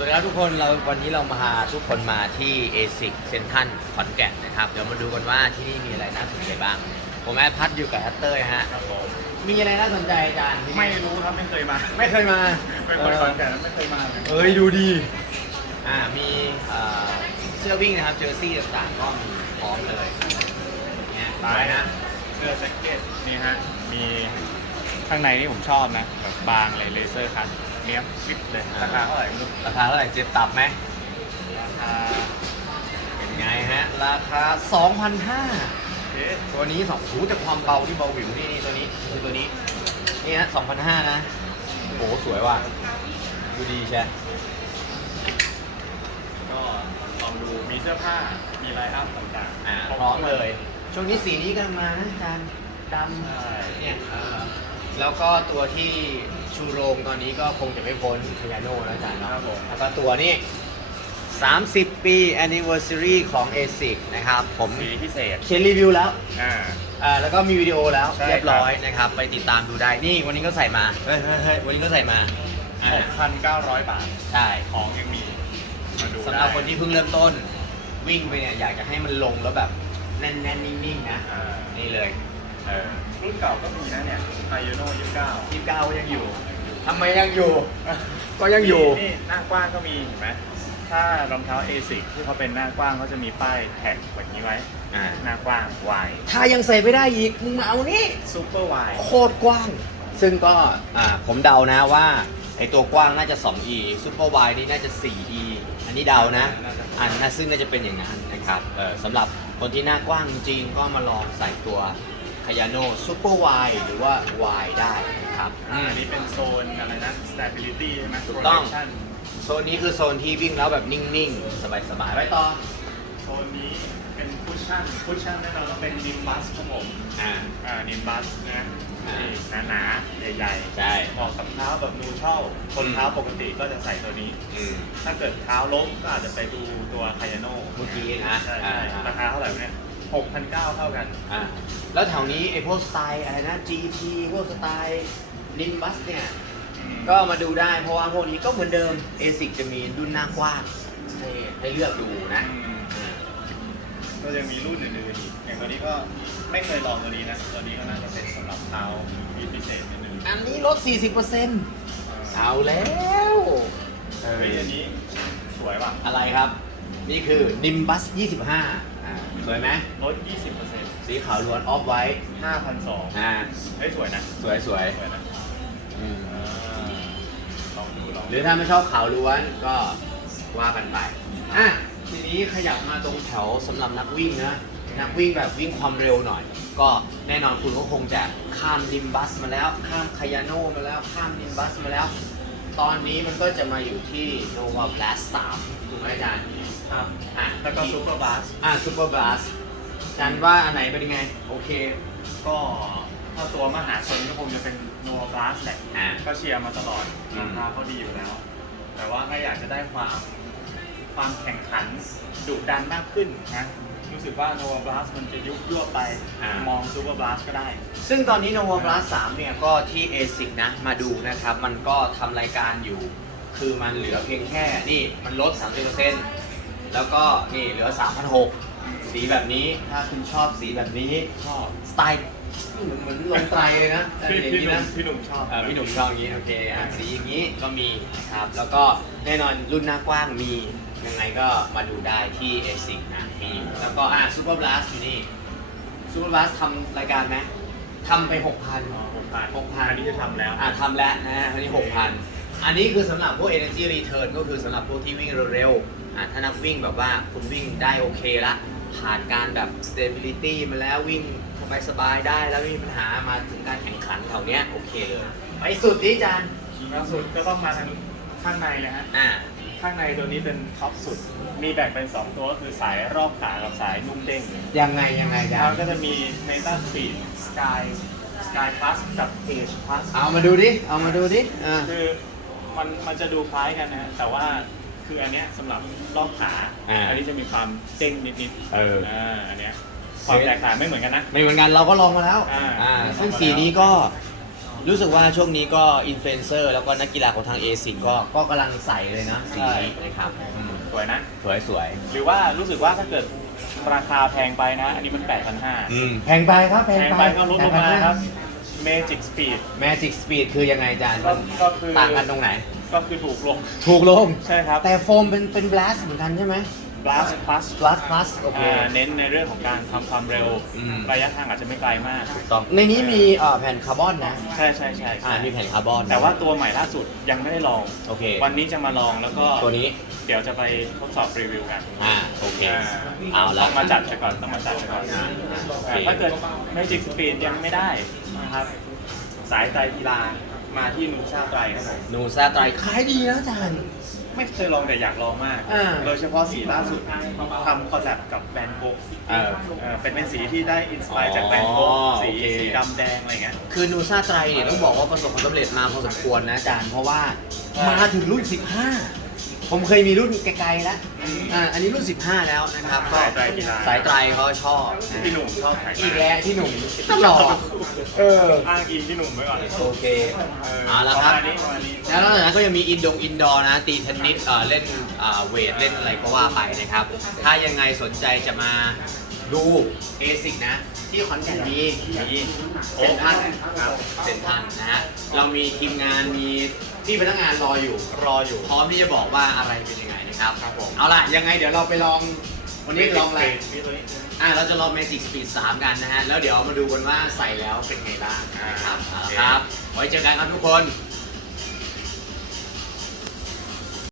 วัสดีครับทุกคนเราวันนี้เรามาพาทุกคนมาที่ ASIC เซนทันขอนแก่นนะครับ เดี๋ยวมาดูกันว่าที่นี่มีอะไรน่าสนใจบ้าง ผมแอดพัดอยู่กับแฮตเตอร์ฮะครับผมมีอะไรน่าสนใจอาจารย์ที่นี่ไม่รู้ครับไม่เคยมาไม่เคยมาเป็นคนขอนแก่นไม่เคยมาเลยเอ้ยดูดีอ่ามีเอ่อเสื้อวิ่งนะครับเจอร์ซี่ต่างๆก็มีพร้อมเลยเนี่ยสวยนะเสื้อแจ็คเก็ตนี่ฮะมีข้างในนี่ผมชอบนะแบบบางเลยเลเซอร์คัท เนี้ยฟิตเลยราคาเท่าไหร่ไม่รู้ราคาเท่าไหร่เจ็บตับไหมราคาเป็นไงฮะ ราคา 2,500เอ๊ะตัวนี้สองหูแต่ความเบาที่เบาหวิวนี่นี่ตัวนี้คือตัวนี้นี่ฮะ2,500นะโอ้โหสวยว่ะดูดีใช่ก็ลองดูมีเสื้อผ้ามีไลน์อัพต่างๆอ่าพร้อมเลย ช่วงนี้สีนี้กำลังมานะอาจารย์ดใช่ำเนี่ยเออ แล้วก็ตัวที่ชูโรงตอนนี้ก็คงจะไม่พ้นคยาโน่แล้วอาจารย์เนาะครับผมแล้วก็ตัวนี้ 30 ปี anniversary ของ ASIC นะครับ ผมสีพิเศษเขียนรีวิวแล้วอ่า อ่าแล้วก็มีวิดีโอแล้วใช่เรียบร้อยนะครับ ไปติดตามดูได้นี่วันนี้ก็ใส่มาเฮ้ยเฮ้ยเฮ้ยวันนี้ก็ใส่มาอ่า6,900 บาท ใช่ของยังมี มาดูสำหรับคนที่เพิ่งเริ่มต้น วิ่งไปเนี่ยอยากจะให้มันลงแล้วแบบแน่นๆนิ่งๆนะ อ่านี่เลย เออรุ่นเก่าก็มีนะเนี่ยไฮยูโน่ยี่สิบเก้ายี่สิบเก้าก็ยังอยู่ทำไมยังอยู่ ก็ยังอยู่นี่หน้ากว้างก็มีเห็นไหมถ้ารองเท้า ASIC ที่เขาเป็นหน้ากว้างเขาจะมีป้ายแท็กแบบนี้ไว้อ่า หน้ากว้าง Y ถ้ายังใส่ไม่ได้อีก มึงมาเอานี่ Super Y โคตรกว้าง ซึ่งก็อ่าผมเดานะว่าไอตัวกว้างน่าจะ 2e Super Wide นี่น่าจะ 4e อันนี้เดานะน่าจะอันน่าซึ่งน่าจะเป็นอย่างนั้นนะครับเออสำหรับคนที่หน้ากว้างจริงๆก็มาลองใส่ตัว คายาโน่ Super Wide หรือว่า Wide ได้นะครับอืม อันนี้เป็นโซนอะไรนะ stability ใช่ไหม ถูกต้อง Protection โซนนี้คือโซนที่วิ่งแล้วแบบนิ่งๆ สบายๆไปต่อโซนนี้เป็นคุชชั่นคุชชั่นแน่นอนต้องเป็น Nimbus ครับผม อ่า อ่า Nimbus นะอ่านี่ หนาๆใหญ่ๆใช่เหมาะกับเท้าแบบนูเท่าคนเท้าปกติก็จะใส่ตัวนี้ อืม ถ้าเกิดเท้าล้มก็อาจจะไปดูตัวคายาโน่เมื่อกี้นะใช่อ่าใช่ราคาเท่าไหร่วะเนี่ย หกพันเก้าเท่ากัน อ่าแล้วแถวนี้ไอพวกสไตล์อะไรนะ GT พวกสไตล์ Nimbus เนี่ย ก็มาดูได้เพราะว่าพวกนี้ก็เหมือนเดิม ASIC จะมีรุ่นหน้ากว้างให้ให้เลือกดูนะอืมก็ยังมีรุ่นอื่นๆอีกอย่างตัวนี้ก็ไม่เคยลองตัวนี้นะ ตัวนี้ก็น่าจะเป็นสำหรับเท้ามีพิเศษนิดนึงอันนี้ลด 40%เอาแล้วเออเฮ้ยอันนี้สวยว่ะ อะไรครับ นี่คือ Nimbus 25อ่า สวยไหมลด 20%สีขาวล้วนออฟไว้5,200อ่าเฮ้ยสวยนะสวยสวยสวยนะอืมอ่าลองดูลองหดูรือถ้าไม่ชอบขาวล้วนก็ว่ากันไปอะทีนี้ขยับมาตรงแถวสำหรับนักวิ่งนะนักวิ่งแบบวิ่งความเร็วหน่อย ก็แน่นอนคุณก็คงจะข้ามดิมบัสมาแล้ว ข้ามคายาโนมาแล้วข้ามดิมบัสมาแล้ว ตอนนี้มันก็จะมาอยู่ที่ Nova Blast 3ถูกไหมอาจารย์ ครับอะแล้วก็ซูเปอร์บัสอะ Super Blast อาจารย์ว่าอันไหนเป็นยังไง โอเค ก็ถ้าตัวมหาชนก็คงจะเป็นโนบลัสแหละอ่าก็เชียร์มาตลอดอืม ราคาเขาดีอยู่แล้ว แต่ว่าถ้าอยากจะได้ความความแข่งขันดุดันมากขึ้นนะรู้สึกว่าโนบลัสมันจะยุบยวบไปมองซูเปอร์บลัสก็ได้ ซึ่งตอนนี้ Nova Blast 3เนี่ยก็ที่ ASIC นะ มาดูนะครับ มันก็ทำรายการอยู่ คือมันเหลือเพียงแค่นี่ มันลด 30% แล้วก็นี่เหลือ 3,600 สีแบบนี้ถ้าคุณชอบสีแบบนี้ชอบสไตล์เหมือนเหมือนลงไตรเลยนะอะไรพี่อย่างพี่นี้หนุ่มนะ พี่หนุ่มชอบอ่าพี่หนุ่มชอบอย่างนี้โอเคอะสีอย่างนี้ก็มีนะครับ แล้วก็แน่นอนรุ่นหน้ากว้างมียังไงก็มาดูได้ที่ ASIC นะมีแล้วก็อะ Super Blast อยู่นี่ Super Blast ทำรายการไหมทำไป 6,000หกพันหกพันอันนี้จะทำแล้ว อ่าทำแล้วนะฮะอันนี้หกพัน อันนี้คือสำหรับพวก energy return ก็คือสำหรับพวกที่วิ่งเร็วๆอ่าถ้านักวิ่งแบบว่าคุณวิ่งได้โอเคละ ผ่านการแบบ stability มาแล้ววิ่งสบายๆได้แล้วไม่มีปัญหามาถึงการแข่งขันแถวเนี้ยโอเคเลยไปสุดดิจานล่าสุดก็ต้องมาทางข้างในเลยฮะ อ่า ข้างในตัวนี้เป็นท็อปสุด มีแบ่งเป็น 2 ตัวก็คือสายรอบขากับสายนุ่มเด้งยังไงยังไงจาแล้นวก็จะมี Meta Speed Sky Sky Plus กับ Age Plus เอามาดูดิ เอามาดูดิอ่า คือ มันมันจะดูคล้ายกันนะฮะแต่ว่าคืออันเนี้ยสำหรับรอบขาอ่าอันนี้จะมีความเด้งนิดๆเอออ่าอันเนี้ยความแตกต่างไม่เหมือนกันนะ ไม่เหมือนกันเราก็ลองมาแล้วอ่า อ่าซึ่งสีนี้ก็รู้สึกว่าช่วงนี้ก็อินฟลูเอนเซอร์แล้วก็นักกีฬาของทางเอซิก็ก็กำลังใส่เลยนะสีนี้นะครับอืมสวยนะ สวยสวยหรือว่ารู้สึกว่าถ้าเกิดราคาแพงไปนะ อันนี้มัน 8,500 อืมแพงไปครับแพงไปก็ลดลงมาครับ Magic Speed แมจิกสปีดคือยังไงอาจารย์ก็ก็คือ ต่างกันตรงไหน ก็คือถูกลง ถูกลง ใช่ครับ แต่โฟมเป็นเป็นบลัสเหมือนกันใช่ไหม Blast Plus Blast Plus โอเค อ่าเน้นในเรื่องของการทำความเร็ว อืม ระยะทางอาจจะไม่ไกลมาก ถูกต้องในนี้มีเอ่อแผ่นคาร์บอนนะใช่ใช่ใช่อ่าใช่มีแผ่นคาร์บอนแต่ว่าตัวใหม่ล่าสุดยังไม่ได้ลอง โอเควันนี้จะมาลองแล้วก็ตัวนี้เดี๋ยวจะไปทดสอบรีวิวกันอ่าโอเคอ่าเอาละ ต้องมาจัดไปก่อนต้องมาจัดไปก่อนอ่าโอเคถ้าเกิด Magic Speed ยังไม่ได้ นะครับ สายไตรกีฬามาที่นูชาไตรครับผมนูซาไตรขายดีนะอาจารย์ ไม่เคยลองแต่อยากลองมาก อ่าโดยเฉพาะสีล่าสุดทำคอลแลบกับแบรนด์โกกเออเออเป็นเป็นสีที่ได้อินสปายจากแบรนด์โกกอ๋อสีโอเค สีดำแดงอะไรเงี้ย คือนูซาไตรเนี่ยต้องบอกว่าประสบความสำเร็จมาพอสมควรนะอาจารย์ เพราะว่าใช่มาถึงรุ่น 15 ผมเคยมีรุ่นไกลๆแล้วอืมอ่าอันนี้รุ่น 15 แล้วนะครับก็สายไตรกีฬา สายไตรเขาชอบนะพี่หนุ่มชอบแข่งอีกแล้วที่หนุ่มตลอดเออ อ้างอิงพี่หนุ่มไว้ก่อนโอเค เออเอาละประครับมาณนี้ประมาณนี้ แล้วนอกจากนั้นก็ยังมีอินดงอินดอร์นะ ตีเทนนิสเอ่อเล่นเอ่อเวท เล่นอะไรก็ว่าไปนะครับ ถ้ายังไงสนใจจะมา ดูเอซิกนะ ที่ขอนแก่นมีมีเซ็นทรันครับเซ็นทรันนะฮะเรามีทีมงานมีที่พนักงานรออยู่ รออยู่ พร้อมที่จะบอกว่าอะไรเป็นยังไงนะครับครับผมเอาล่ะยังไงเดี๋ยวเราไปลองวันนี้ลองอะไรมีตัวนี้อะเราจะลอง Magic Speed 3 กันนะฮะแล้วเดี๋ยวมาดูกันว่าใส่แล้วเป็นไงบ้างนะครับเอาละครับไว้เจอกันครับทุกคน